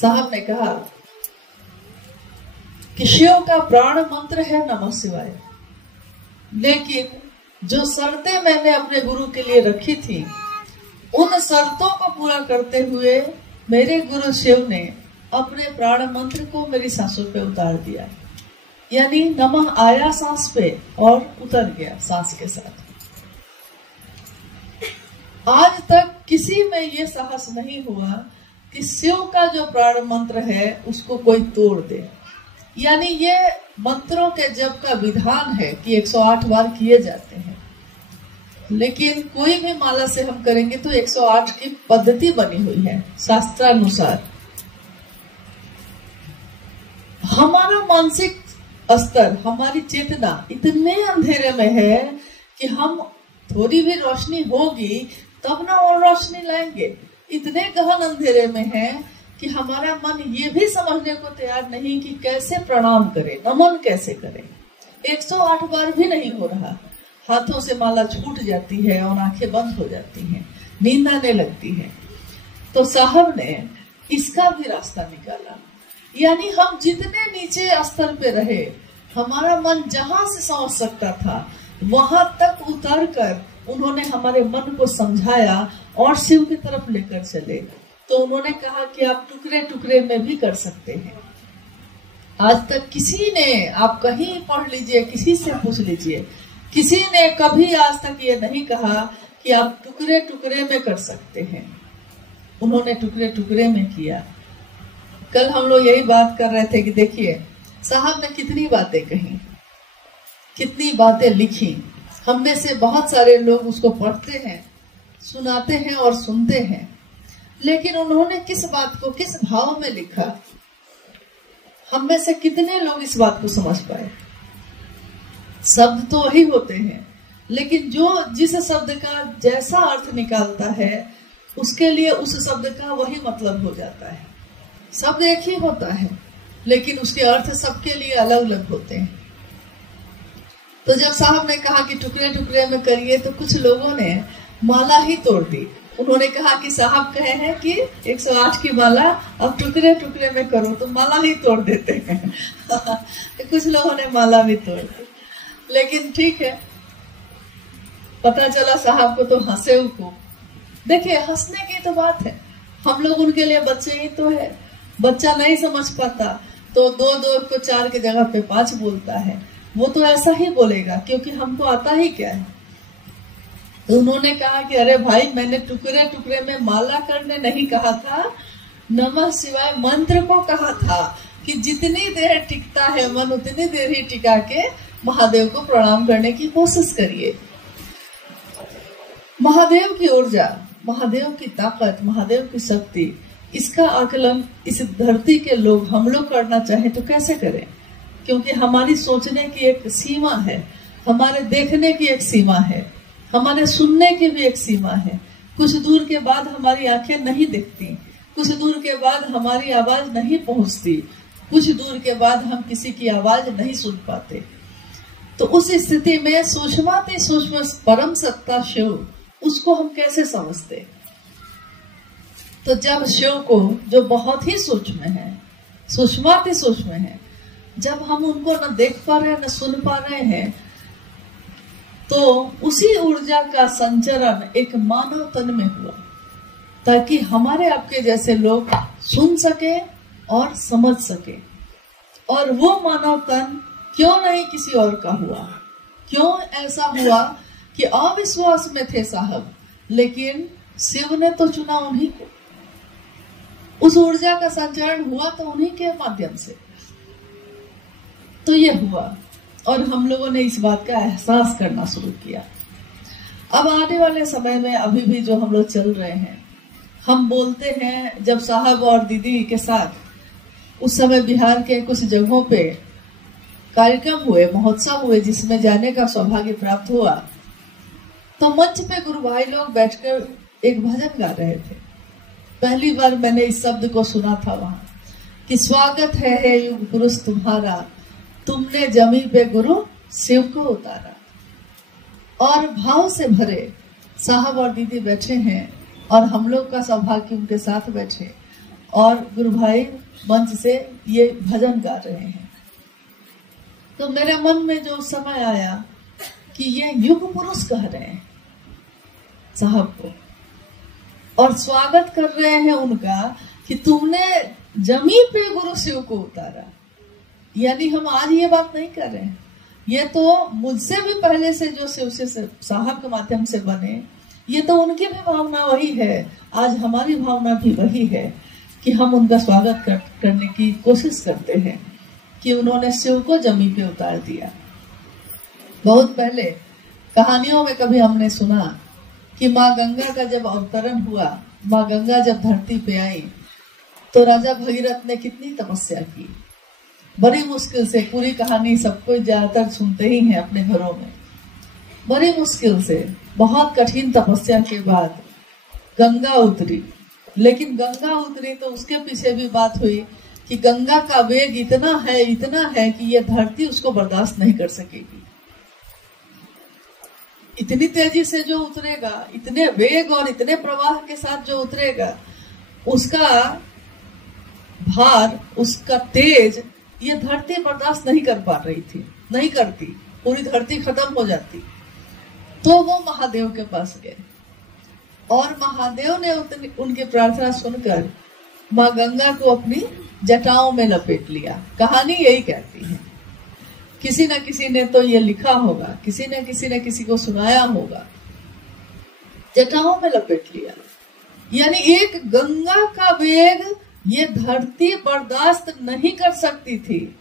साहब ने कहा कि शिव का प्राण मंत्र है नमः शिवाय, लेकिन जो शर्तें मैंने अपने गुरु के लिए रखी थी उन शर्तों को पूरा करते हुए मेरे गुरु शिव ने अपने प्राण मंत्र को मेरी सांसों पे उतार दिया। यानी नमः आया सांस पे और उतर गया सांस के साथ। आज तक किसी में ये साहस नहीं हुआ कि शिव का जो प्राण मंत्र है उसको कोई तोड़ दे। यानी ये मंत्रों के जप का विधान है कि 108 बार किए जाते हैं, लेकिन कोई भी माला से हम करेंगे तो 108 की पद्धति बनी हुई है शास्त्रानुसार। हमारा मानसिक स्तर, हमारी चेतना इतने अंधेरे में है कि हम थोड़ी भी रोशनी होगी तब ना और रोशनी लाएंगे। इतने गहन अंधेरे में है कि हमारा मन ये भी समझने को तैयार नहीं कि कैसे प्रणाम करें, नमन कैसे करें। 108 बार भी नहीं हो रहा, हाथों से माला छूट जाती है और आंखें बंद हो जाती हैं, नींद आने लगती है। तो साहब ने इसका भी रास्ता निकाला। यानी हम जितने नीचे स्तर पे रहे, हमारा मन जहां से समझ सकता था वहां तक उतर कर उन्होंने हमारे मन को समझाया और शिव की तरफ लेकर चले। तो उन्होंने कहा कि आप टुकड़े टुकड़े में भी कर सकते हैं। आज तक किसी ने, आप कहीं पढ़ लीजिए, किसी से पूछ लीजिए, किसी ने कभी आज तक ये नहीं कहा कि आप टुकड़े टुकड़े में कर सकते हैं। उन्होंने टुकड़े टुकड़े में किया। कल हम लोग यही बात कर रहे थे कि देखिए साहब ने कितनी बातें कही, कितनी बातें लिखी। हम में से बहुत सारे लोग उसको पढ़ते हैं, सुनाते हैं और सुनते हैं, लेकिन उन्होंने किस बात को किस भाव में लिखा, हम में से कितने लोग इस बात को समझ पाए। शब्द तो वही होते हैं, लेकिन जो जिस शब्द का जैसा अर्थ निकालता है उसके लिए उस शब्द का वही मतलब हो जाता है। शब्द एक ही होता है, लेकिन उसके अर्थ सबके लिए अलग अलग होते हैं। तो जब साहब ने कहा कि टुकड़े टुकड़े में करिए, तो कुछ लोगों ने माला ही तोड़ दी। उन्होंने कहा कि साहब कहे हैं कि 108 की माला अब टुकड़े टुकड़े में करो, तो माला ही तोड़ देते हैं। कुछ लोगों ने माला भी तोड़ दी, लेकिन ठीक है, पता चला साहब को तो हंसे उनको। देखिए हंसने की तो बात है, हम लोग उनके लिए बच्चे ही तो है। बच्चा नहीं समझ पाता तो 2 को 4 की जगह पे 5 बोलता है, वो तो ऐसा ही बोलेगा क्योंकि हमको आता ही क्या है। तो उन्होंने कहा कि अरे भाई, मैंने टुकड़े टुकड़े में माला करने नहीं कहा था, नमः शिवाय मंत्र को कहा था कि जितनी देर टिकता है मन उतनी देर ही टिका के महादेव को प्रणाम करने की कोशिश करिए। महादेव की ऊर्जा, महादेव की ताकत, महादेव की शक्ति, इसका आकलन इस धरती के लोग, हम लोग करना चाहें तो कैसे करें? क्योंकि हमारी सोचने की एक सीमा है, हमारे देखने की एक सीमा है, हमारे सुनने की भी एक सीमा है। कुछ दूर के बाद हमारी आंखें नहीं दिखती, कुछ दूर के बाद हमारी आवाज नहीं पहुंचती, कुछ दूर के बाद हम किसी की आवाज नहीं सुन पाते। तो उस स्थिति में सूक्ष्माति सूक्ष्म परम सत्ता शिव, उसको हम कैसे समझते? तो जब शिव को, जो बहुत ही सूक्ष्म है, सूक्ष्माति सूक्ष्म है, जब हम उनको न देख पा रहे हैं न सुन पा रहे हैं, तो उसी ऊर्जा का संचरण एक मानव तन में हुआ, ताकि हमारे आपके जैसे लोग सुन सके और समझ सके। और वो मानव तन क्यों नहीं किसी और का हुआ? क्यों ऐसा हुआ कि अविश्वास में थे साहब, लेकिन शिव ने तो चुना उन्हीं को। उस ऊर्जा का संचरण हुआ तो उन्हीं के माध्यम से। तो ये हुआ और हम लोगों ने इस बात का एहसास करना शुरू किया। अब आने वाले समय में अभी भी जो हम लोग चल रहे हैं, हम बोलते हैं, जब साहब और दीदी के साथ उस समय बिहार के कुछ जगहों पे कार्यक्रम हुए, महोत्सव हुए, जिसमें जाने का सौभाग्य प्राप्त हुआ, तो मंच पे गुरु भाई लोग बैठकर एक भजन गा रहे थे। पहली बार मैंने इस शब्द को सुना था वहां कि स्वागत है युग पुरुष तुम्हारा, तुमने जमी पे गुरु शिव को उतारा। और भाव से भरे साहब और दीदी बैठे हैं और हम लोग का सौभाग्य उनके साथ बैठे, और गुरु भाई मंच से ये भजन गा रहे हैं। तो मेरे मन में जो समय आया कि ये युग पुरुष कह रहे हैं साहब को, और स्वागत कर रहे हैं उनका कि तुमने जमीन पे गुरु शिव को उतारा। यानी हम आज ये बात नहीं कर रहे हैं, ये तो मुझसे भी पहले से जो शिव से साहब के माध्यम से बने, ये तो उनकी भी भावना वही है, आज हमारी भावना भी वही है कि हम उनका स्वागत करने की कोशिश करते हैं कि उन्होंने शिव को जमीन पे उतार दिया। बहुत पहले कहानियों में कभी हमने सुना कि माँ गंगा का जब अवतरण हुआ, माँ गंगा जब धरती पे आई तो राजा भगीरथ ने कितनी तपस्या की, बड़ी मुश्किल से। पूरी कहानी सबको ज्यादातर सुनते ही हैं अपने घरों में। बड़ी मुश्किल से, बहुत कठिन तपस्या के बाद गंगा उतरी। लेकिन गंगा उतरी तो उसके पीछे भी बात हुई कि गंगा का वेग इतना है कि ये धरती उसको बर्दाश्त नहीं कर सकेगी। इतनी तेजी से जो उतरेगा, इतने वेग और इतने प्रवाह के साथ जो उतरेगा, उसका भार, उसका तेज ये धरती बर्दाश्त नहीं कर पा रही थी, नहीं करती, पूरी धरती खत्म हो जाती। तो वो महादेव के पास गए और महादेव ने उनकी प्रार्थना सुनकर माँ गंगा को अपनी जटाओं में लपेट लिया। कहानी यही कहती है, किसी न किसी ने तो ये लिखा होगा, किसी ने किसी को सुनाया होगा। जटाओं में लपेट लिया, यानी एक गंगा का वेग ये धरती बर्दाश्त नहीं कर सकती थी,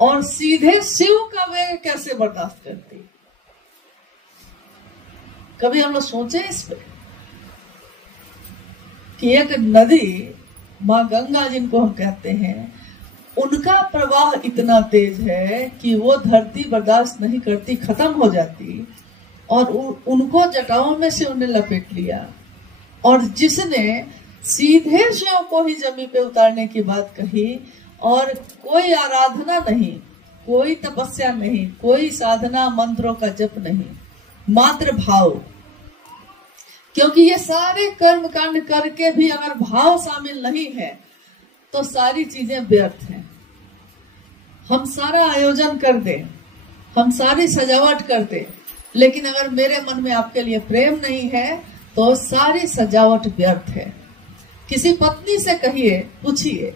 और सीधे शिव का वेग कैसे बर्दाश्त करती। कभी हम लोग सोचे इस पे कि एक नदी, माँ गंगा जिनको हम कहते हैं, उनका प्रवाह इतना तेज है कि वो धरती बर्दाश्त नहीं करती, खत्म हो जाती, और उनको जटाओं में से उन्हें लपेट लिया। और जिसने सीधे शिव को ही जमीन पे उतारने की बात कही, और कोई आराधना नहीं, कोई तपस्या नहीं, कोई साधना मंत्रों का जप नहीं, मात्र भाव। क्योंकि ये सारे कर्म कांड करके भी अगर भाव शामिल नहीं है तो सारी चीजें व्यर्थ हैं। हम सारा आयोजन कर दें, हम सारी सजावट कर दें, लेकिन अगर मेरे मन में आपके लिए प्रेम नहीं है तो सारी सजावट व्यर्थ है। किसी पत्नी से कहिए, पूछिए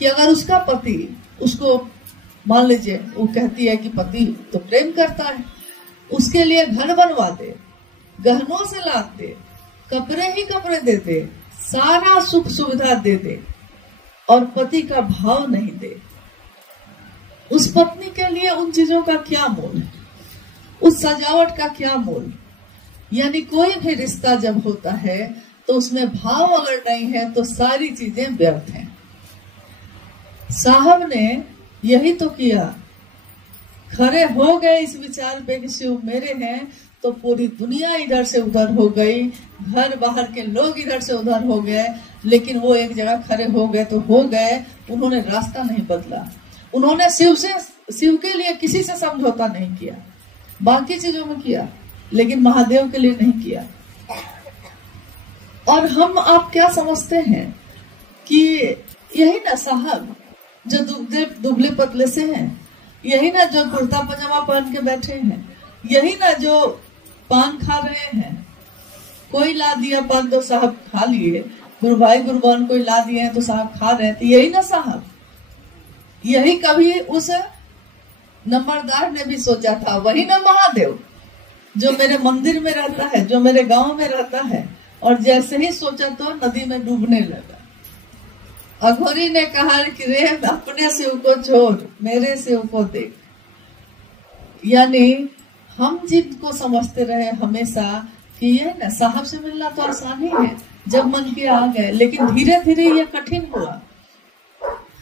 कि अगर उसका पति उसको, मान लीजिए वो कहती है कि पति तो प्रेम करता है, उसके लिए घर बनवा दे, गहनों से लाद दे, कपड़े दे दे, सारा सुख सुविधा दे दे, और पति का भाव नहीं दे, उस पत्नी के लिए उन चीजों का क्या मोल है, उस सजावट का क्या मोल। यानी कोई भी रिश्ता जब होता है तो उसमें भाव अगर नहीं है तो सारी चीजें व्यर्थ हैं। साहब ने यही तो किया, खड़े हो गए इस विचार पे कि शिव मेरे हैं, तो पूरी दुनिया इधर से उधर हो गई, घर बाहर के लोग इधर से उधर हो गए, लेकिन वो एक जगह खड़े हो गए तो हो गए। उन्होंने रास्ता नहीं बदला, उन्होंने शिव के लिए किसी से समझौता नहीं किया, बाकी चीजों में किया, लेकिन महादेव के लिए नहीं किया। और हम आप क्या समझते हैं कि यही ना साहब जो दुबले पतले से हैं, यही ना जो कुर्ता पजामा पहन के बैठे हैं, यही ना जो पान खा रहे हैं, कोई ला दिया पान तो साहब खा लिए, गुरु भाई गुरु बहन कोई ला दिए हैं तो साहब खा रहे थे, यही ना साहब। यही कभी उस नंबरदार ने भी सोचा था, वही ना महादेव जो मेरे मंदिर में रहता है, जो मेरे गांव में रहता है, और जैसे ही सोचा तो नदी में डूबने लगा। अघोरी ने कहा कि रे अपने शिव को छोड़, मेरे शिव को देख। यानी हम जिनको समझते रहे हमेशा कि ये ना साहब से मिलना तो आसान ही है, जब मन के आ गए, लेकिन धीरे धीरे ये कठिन हुआ।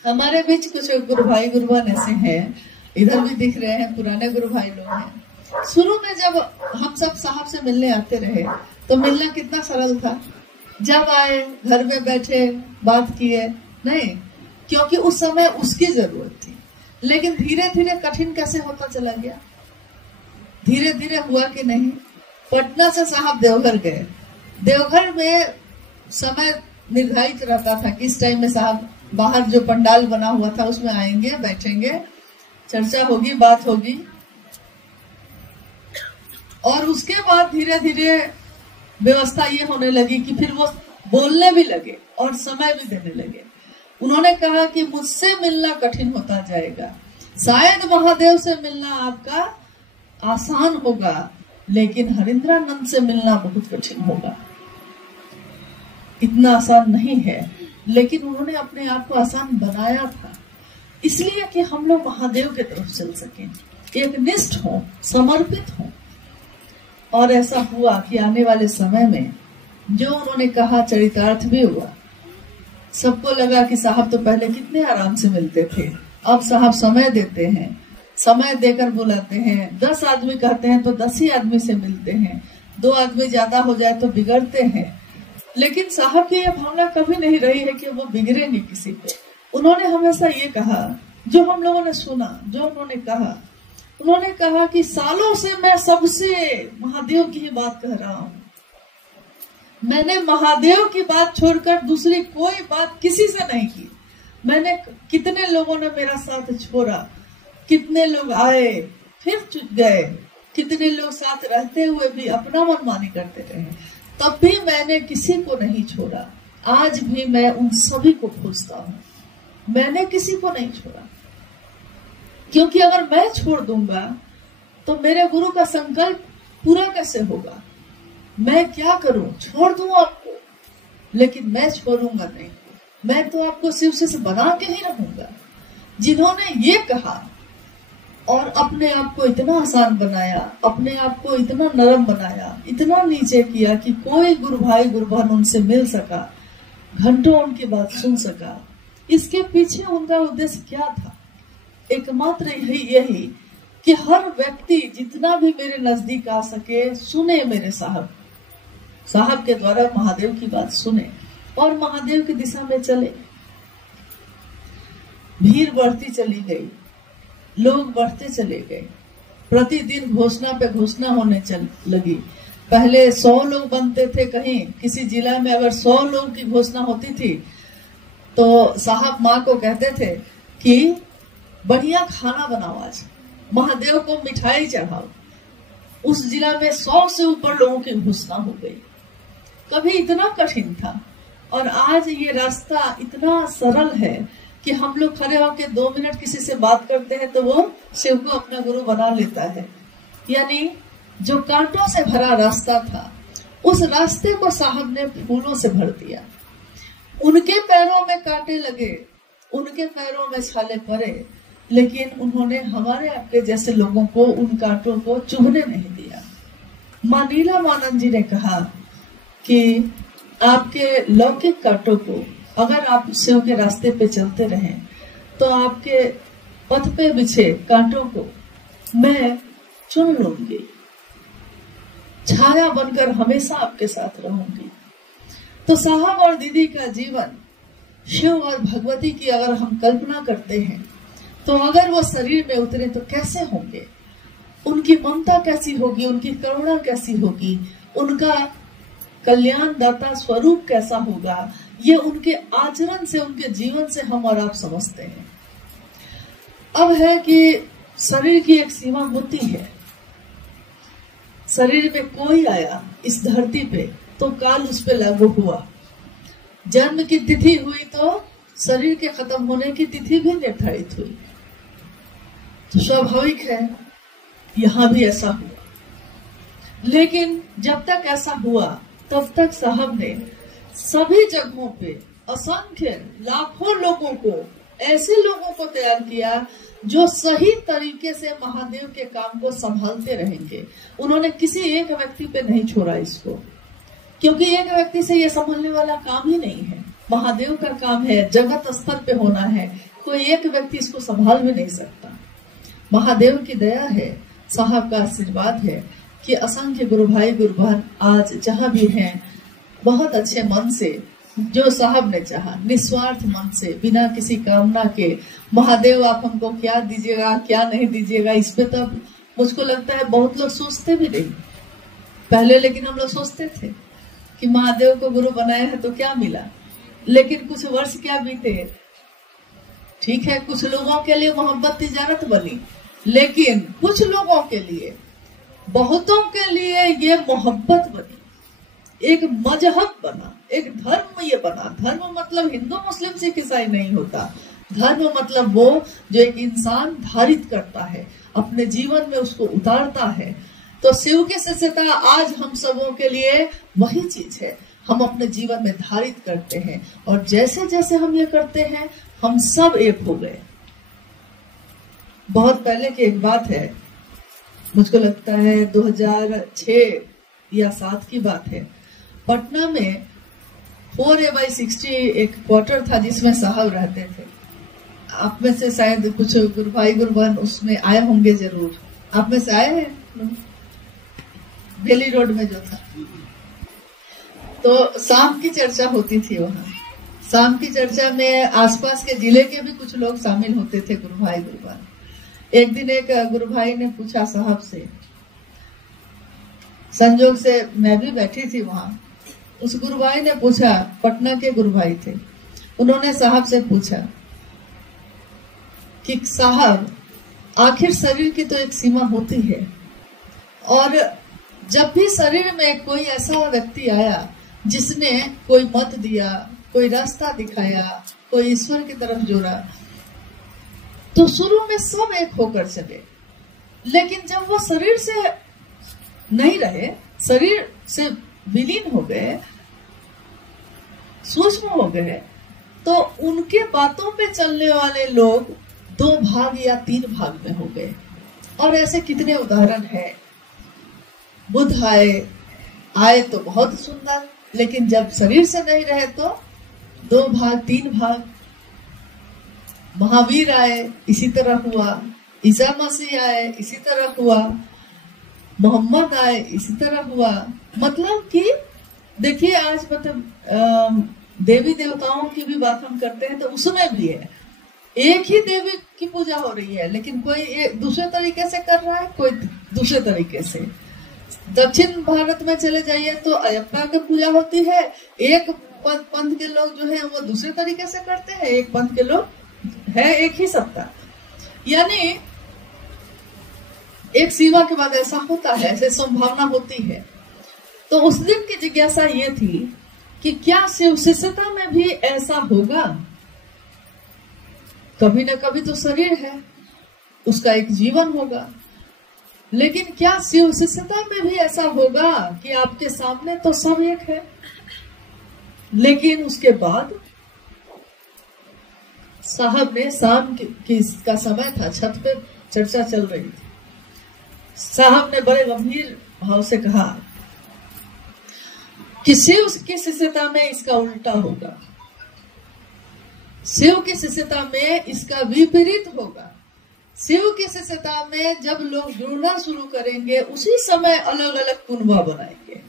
हमारे बीच कुछ गुरु भाई गुरु बहन ऐसे हैं, इधर भी दिख रहे हैं, पुराने गुरु भाई लोग हैं। शुरू में जब हम सब साहब से मिलने आते रहे तो मिलना कितना सरल था, जब आए घर में बैठे बात किए, नहीं, क्योंकि उस समय उसकी जरूरत थी। लेकिन धीरे धीरे कठिन कैसे होता चला गया, धीरे धीरे हुआ कि नहीं। पटना से साहब देवघर गए, देवघर में समय निर्धारित रहता था कि इस टाइम में साहब बाहर जो पंडाल बना हुआ था उसमें आएंगे, बैठेंगे, चर्चा होगी, बात होगी। और उसके बाद धीरे धीरे व्यवस्था ये होने लगी कि फिर वो बोलने भी लगे और समय भी देने लगे। उन्होंने कहा कि मुझसे मिलना कठिन होता जाएगा, शायद महादेव से मिलना आपका आसान होगा, लेकिन हरिंद्रानंद से मिलना बहुत कठिन होगा। इतना आसान नहीं है, लेकिन उन्होंने अपने आप को आसान बनाया था इसलिए कि हम लोग महादेव की तरफ चल सकें, एक निष्ठ हो, समर्पित हो। और ऐसा हुआ कि आने वाले समय में जो उन्होंने कहा चरितार्थ भी हुआ। सबको लगा कि साहब तो पहले कितने आराम से मिलते थे, अब साहब समय देते हैं, समय देकर बुलाते हैं। 10 आदमी कहते हैं तो 10 ही आदमी से मिलते हैं, 2 आदमी ज्यादा हो जाए तो बिगड़ते हैं। लेकिन साहब की यह भावना कभी नहीं रही है कि वो बिगड़े नहीं किसी पे। उन्होंने हमेशा ये कहा, जो हम लोगों ने सुना, जो उन्होंने कहा कि सालों से मैं सबसे महादेव की ही बात कह रहा हूँ। मैंने महादेव की बात छोड़कर दूसरी कोई बात किसी से नहीं की। मैंने कितने लोगों ने मेरा साथ छोड़ा, कितने लोग आए फिर चुप गए, कितने लोग साथ रहते हुए भी अपना मनमानी करते रहे, तब भी मैंने किसी को नहीं छोड़ा। आज भी मैं उन सभी को खोजता हूँ, मैंने किसी को नहीं छोड़ा। क्योंकि अगर मैं छोड़ दूंगा तो मेरे गुरु का संकल्प पूरा कैसे होगा। मैं क्या करूं, छोड़ दूं आपको, लेकिन मैं छोड़ूंगा नहीं। मैं तो आपको शिव से बना के ही रहूंगा। जिन्होंने ये कहा और अपने आप को इतना आसान बनाया, अपने आप को इतना नरम बनाया, इतना नीचे किया कि कोई गुरु भाई गुरु बहन उनसे मिल सका, घंटों उनकी बात सुन सका, इसके पीछे उनका उद्देश्य क्या था? एकमात्र यही कि हर व्यक्ति जितना भी मेरे नजदीक आ सके सुने, मेरे साहब के द्वारा महादेव की बात सुने और महादेव की दिशा में चले। भीड़ बढ़ती चली गई, लोग बढ़ते चले गए, प्रतिदिन घोषणा पे घोषणा होने लगी। पहले 100 लोग बनते थे, कहीं किसी जिला में अगर 100 लोग की घोषणा होती थी तो साहब माँ को कहते थे कि बढ़िया खाना बनाओ, आज महादेव को मिठाई चढ़ाओ। उस जिला में 100 से ऊपर लोगों की घोषणा हो गई। कभी इतना कठिन था और आज ये रास्ता इतना सरल है कि हम लोग खड़े होकर 2 मिनट किसी से बात करते हैं तो वो शिव को अपना गुरु बना लेता है। यानी जो कांटों से भरा रास्ता था, उस रास्ते को साहब ने फूलों से भर दिया। उनके पैरों में कांटे लगे, उनके पैरों में छाले पड़े, लेकिन उन्होंने हमारे आपके जैसे लोगों को उन कांटों को चुभने नहीं दिया। मां नीलामानंद जी ने कहा कि आपके लौकिक कांटों को अगर आप शिव के रास्ते पे चलते रहें तो आपके पथ पे बिछे कांटों को मैं चुन लूंगी, छाया बनकर हमेशा आपके साथ रहूंगी। तो साहब और दीदी का जीवन शिव और भगवती की अगर हम कल्पना करते हैं तो अगर वो शरीर में उतरे तो कैसे होंगे, उनकी ममता कैसी होगी, उनकी करुणा कैसी होगी, उनका कल्याणदाता स्वरूप कैसा होगा, ये उनके आचरण से, उनके जीवन से हम और आप समझते हैं। अब है कि शरीर की एक सीमा होती है। शरीर में कोई आया इस धरती पे तो काल उस पे लागू हुआ। जन्म की तिथि हुई तो शरीर के खत्म होने की तिथि भी निर्धारित हुई। तो स्वाभाविक है यहाँ भी ऐसा हुआ। लेकिन जब तक ऐसा हुआ तब तक साहब ने सभी जगहों पे असंख्य लाखों लोगों को, ऐसे लोगों को तैयार किया जो सही तरीके से महादेव के काम को संभालते रहेंगे। उन्होंने किसी एक व्यक्ति पे नहीं छोड़ा इसको, क्योंकि एक व्यक्ति से ये संभालने वाला काम ही नहीं है। महादेव का काम है, जगत स्तर पे होना है, कोई एक व्यक्ति इसको संभाल भी नहीं सकता। महादेव की दया है, साहब का आशीर्वाद है कि असंख्य गुरु भाई गुरु बहन आज जहाँ भी हैं, बहुत अच्छे मन से, जो साहब ने चाहा, निस्वार्थ मन से, बिना किसी कामना के, महादेव आप हमको क्या दीजिएगा क्या नहीं दीजिएगा, इस पे तो मुझको लगता है बहुत लोग सोचते भी नहीं पहले। लेकिन हम लोग सोचते थे कि महादेव को गुरु बनाया है तो क्या मिला, लेकिन कुछ वर्ष क्या बीते, ठीक है कुछ लोगों के लिए मोहब्बत तिजारत बनी, लेकिन कुछ लोगों के लिए, बहुतों के लिए ये मोहब्बत बनी, एक मजहब बना, एक धर्म ये बना। धर्म मतलब हिंदू मुस्लिम सिख ईसाई नहीं होता। धर्म मतलब वो जो एक इंसान धारित करता है, अपने जीवन में उसको उतारता है। तो शिव की शिष्यता आज हम सबों के लिए वही चीज है, हम अपने जीवन में धारित करते हैं, और जैसे जैसे हम ये करते हैं हम सब एक हो गए। बहुत पहले की एक बात है, मुझको लगता है 2006 या 7 की बात है। पटना में 4A/60 एक क्वार्टर था जिसमें साहब रहते थे। आप में से शायद कुछ गुरु भाई गुरु बहन उसमें आए होंगे, जरूर आप में से आए हैं। बेली रोड में जो था, तो शाम की चर्चा होती थी वहां। शाम की चर्चा में आसपास के जिले के भी कुछ लोग शामिल होते थे, गुरु भाई गुरु बहन। एक दिन एक गुरु भाई ने पूछा साहब से, संजोग से मैं भी बैठी थी वहां। उस गुरु भाई ने पूछा, पटना के गुरु भाई थे, उन्होंने साहब से पूछा कि साहब आखिर शरीर की तो एक सीमा होती है, और जब भी शरीर में कोई ऐसा व्यक्ति आया जिसने कोई मत दिया, कोई रास्ता दिखाया, कोई ईश्वर की तरफ जोड़ा, तो शुरू में सब एक होकर चले, लेकिन जब वो शरीर से नहीं रहे, शरीर से विलीन हो गए, सूक्ष्म हो गए, तो उनके बातों पे चलने वाले लोग 2 भाग या 3 भाग में हो गए। और ऐसे कितने उदाहरण हैं। बुद्ध आए तो बहुत सुंदर, लेकिन जब शरीर से नहीं रहे तो 2 भाग 3 भाग। महावीर आए, इसी तरह हुआ। ईसा मसीह आए, इसी तरह हुआ। मोहम्मद आए, इसी तरह हुआ। मतलब कि देखिए आज मतलब देवी देवताओं की भी बात हम करते हैं तो उसमें भी है, एक ही देवी की पूजा हो रही है, लेकिन कोई दूसरे तरीके से कर रहा है, कोई दूसरे तरीके से। दक्षिण भारत में चले जाइए तो अयप्पा की पूजा होती है, एक पंथ के लोग जो है वो दूसरे तरीके से करते हैं, एक पंथ के लोग है एक ही सत्ता। यानी एक सीमा के बाद ऐसा होता है, ऐसे संभावना होती है। तो उस दिन की जिज्ञासा ये थी कि क्या शिव शिष्यता में भी ऐसा होगा? कभी न कभी तो शरीर है, उसका एक जीवन होगा, लेकिन क्या शिव शिष्यता में भी ऐसा होगा कि आपके सामने तो सब एक है, लेकिन उसके बाद साहब ने शाम का समय था, छत पे चर्चा चल रही थी। साहब ने बड़े गंभीर भाव से कहा कि शिव की शिष्यता में इसका उल्टा होगा, शिव की शिष्यता में इसका विपरीत होगा। शिव की शिष्यता में जब लोग जुड़ना शुरू करेंगे उसी समय अलग अलग कुनबा बनाएंगे।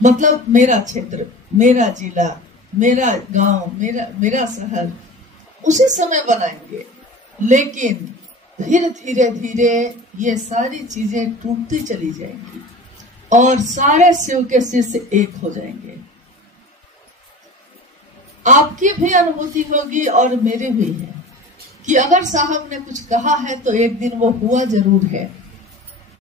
मतलब मेरा क्षेत्र, मेरा जिला, मेरा गांव, मेरा शहर उसी समय बनाएंगे, लेकिन फिर धीरे धीरे ये सारी चीजें टूटती चली जाएंगी और सारे शिव के शिष्य एक हो जाएंगे। आपकी भी अनुभूति होगी और मेरी भी है कि अगर साहब ने कुछ कहा है तो एक दिन वो हुआ जरूर है।